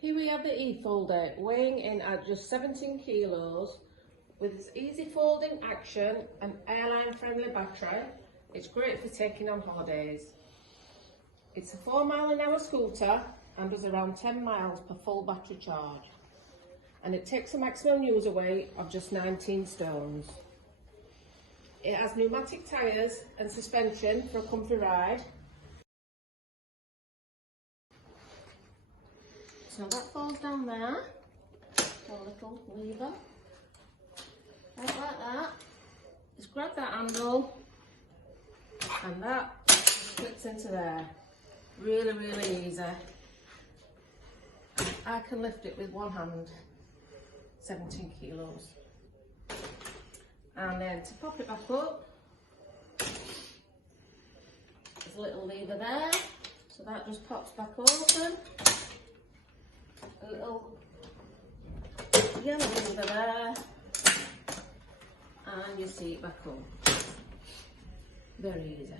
Here we have the eFOLDi, weighing in at just 17 kilos, with its easy folding action and airline friendly battery. It's great for taking on holidays. It's a 4-mile-an-hour scooter and does around 10 miles per full battery charge. And it takes a maximum user weight of just 19 stones. It has pneumatic tyres and suspension for a comfy ride. So that falls down there, a little lever, like that. Just grab that handle and that fits into there. Really, really easy. I can lift it with one hand, 17 kilos. And then to pop it back up, there's a little lever there, so that just pops back open. A little yellow lever there, and you see it back up. Very easy.